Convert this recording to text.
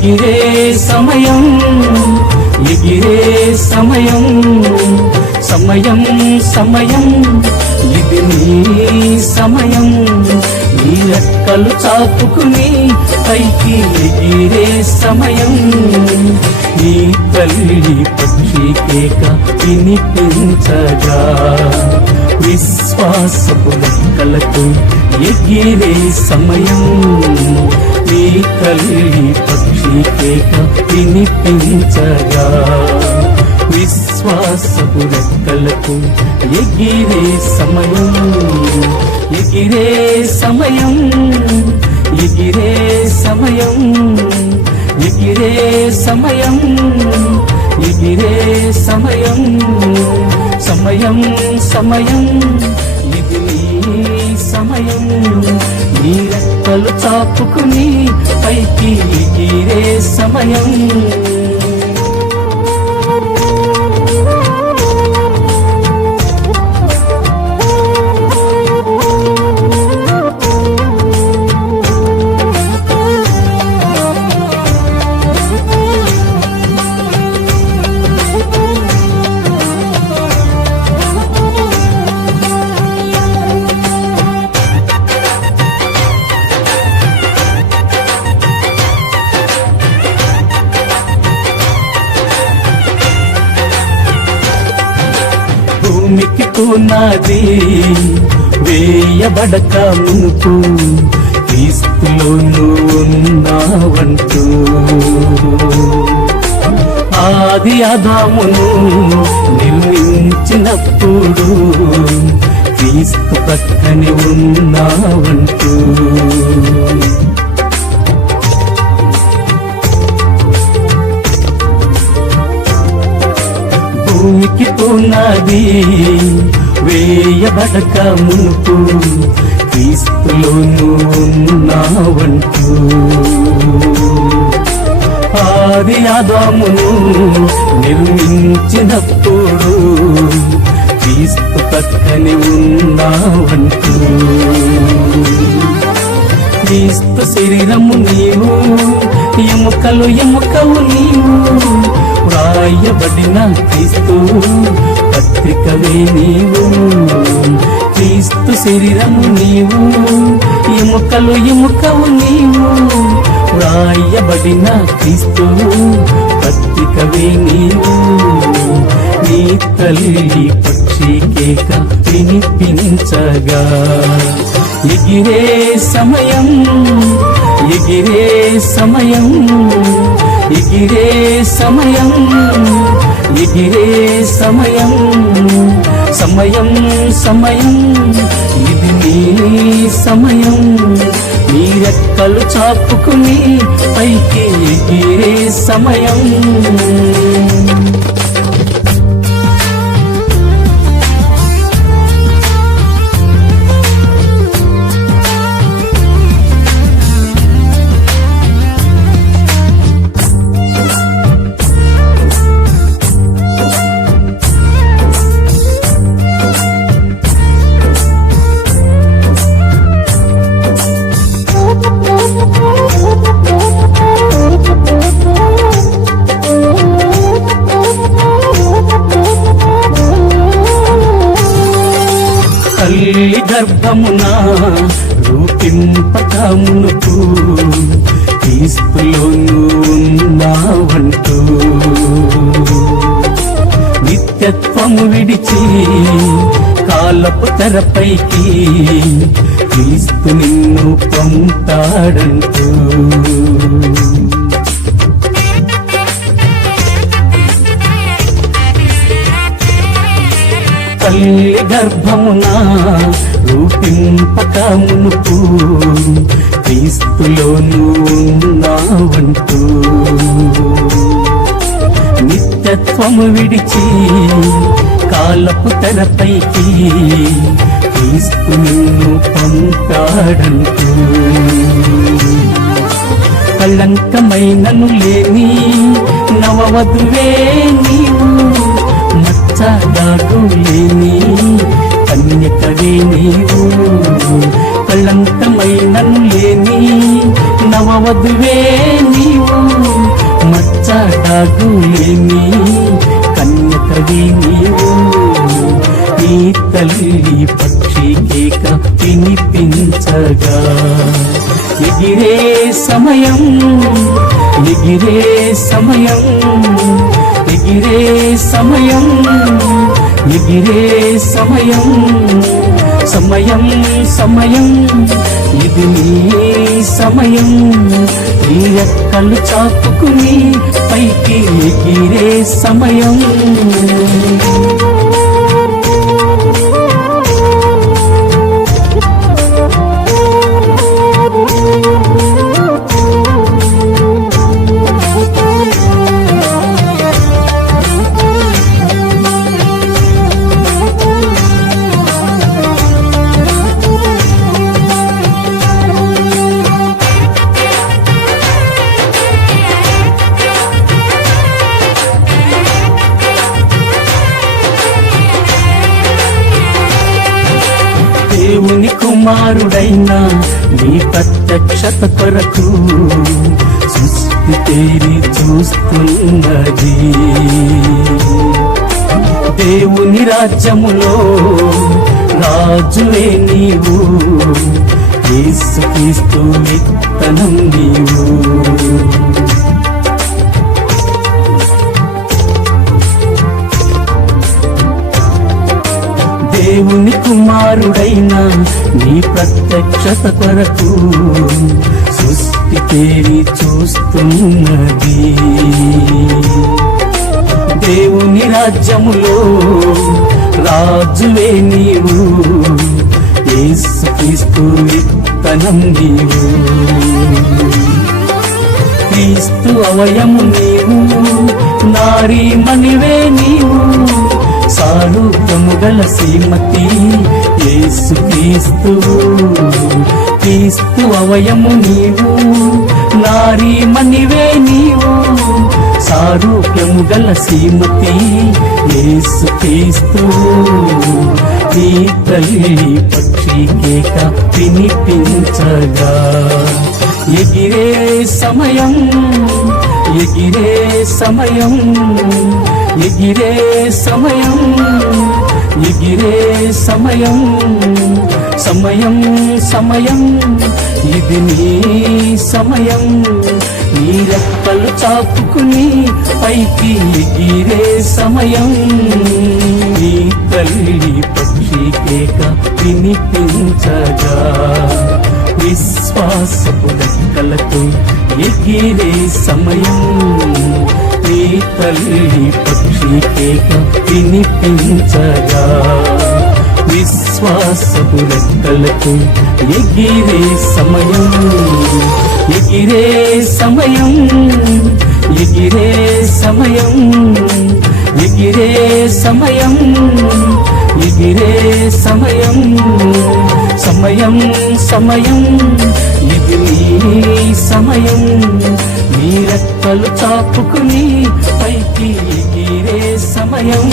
ఎగిరే సమయం ఎగిరే సమయం సమయం సమయం ఇది నీ సమయం నీ రెక్కలు చాపుకుని పైకి ఎగిరే సమయం నీ తల్లి పక్షి కేక వినిపించగా విశ్వాసపు రెక్కలకు ఎగిరే సమయం నీ తల్లి పక్షి కేక వినిపించగా విశ్వాసపు రెక్కలకు ఎగిరే సమయం ఎగిరే సమయం ఎగిరే సమయం ఎగిరే సమయం ఎగిరే సమయం సమయం సమయం ఇది నీ సమయం నీ రెక్కలు చాపుకుని పైకి ఎగిరే సమయం భూమికి పునాది వేయబడక మునుపు క్రీస్తులో ఉన్నావంటూ ఆది ఆదామును నిర్మించినప్పుడు క్రీస్తు పక్కనే ఉన్నావంటూ భూమికి పునాది వేయబడక మునుపు క్రీస్తులో ఉన్నావంటూ ఆది ఆదామును నిర్మించినప్పుడు క్రీస్తు పక్కనే ఉన్నావంటూ క్రీస్తు శరీరము నీవు ఎముకలు ఎముకవు నీవు వ్రాయబడిన క్రీస్తు పత్రికవే నీవు క్రీస్తు శరీరము నీవు ఎముకలు ఎముకవు నీవు వ్రాయబడిన క్రీస్తు పత్రికవే నీవు నీ తల్లి పక్షి కేక వినిపించగా ఎగిరే సమయం ఎగిరే సమయం ఎగిరే సమయం ఎగిరే సమయం సమయం సమయం ఇది నీ సమయం నీ రెక్కలు చాపుకుని పైకి ఎగిరే సమయం తల్లి గర్భమున రూపింపక మునుపు క్రీస్తులో ఉన్నావంటూ నిత్యత్వము విడిచి కాలపు తెరపైకి క్రీస్తు నిన్ను పంపాడంటూ తల్లి గర్భమున రూపింపక మునుపు క్రీస్తులో ఉన్నావంటూ నిత్యత్వము విడిచి కాలపు తెరపైకి క్రీస్తు నిన్ను పంపాడంటూ కళంకమైనను లేని నవవధువే నీవు మచ్చదాగు లేని కన్యకవే నీవు కళంకమైనను లేని నవవధువే నీవు తిరుగులేని కన్యకవి నీవు నీ తల్లి పక్షి కేక వినిపించగా ఎగిరే సమయం ఎగిరే సమయం ఎగిరే సమయం ఎగిరే సమయం సమయం సమయం ఇది నీ సమయం ఈ రెక్కలు చాపుకుని పైకి ఎగిరే సమయం దేవుని కుమారుడైన నీ ప్రత్యక్షత కొరకు సృష్టి తేరి చూస్తున్నది దేవుని రాజ్యములో రాజువే నీవు యేసుక్రీస్తు విత్తనం నీవు దేవుని కుమారుడైన నీ ప్రత్యక్షత కొరకు సృష్టి తేరి చూస్తున్నది దేవుని రాజ్యములో రాజువే నీవు యేసుక్రీస్తు విత్తనం నీవు క్రీస్తు అవయము నీవు నారీ మణివే నీవు సారూప్యము గల శ్రీమతి యేసుక్రీస్తు క్రీస్తు అవయము నీవు నారీ మణివే నీవు సారూప్యము గల శ్రీమతి యేసుక్రీస్తు నీ తల్లి పక్షి కేక వినిపించగా ఎగిరే సమయం ఎగిరే సమయం ఎగిరే సమయం ఎగిరే సమయం సమయం సమయం ఇది నీ సమయం నీ రెక్కలు చాపుకుని పైకి ఎగిరే సమయం నీ తల్లి పక్షి కేక వినిపించగా విశ్వాసపు రెక్కలతో ఎగిరే సమయం నీ తల్లి పక్షి కేక వినిపించగా విశ్వాసపు రెక్కలతో ఎగిరే సమయం ఎగిరే సమయం ఎగిరే సమయం ఎగిరే సమయం ఎగిరే సమయం సమయం సమయం ఇది నీ సమయం నీ రెక్కలు చాపుకుని పైకి ఎగిరే సమయం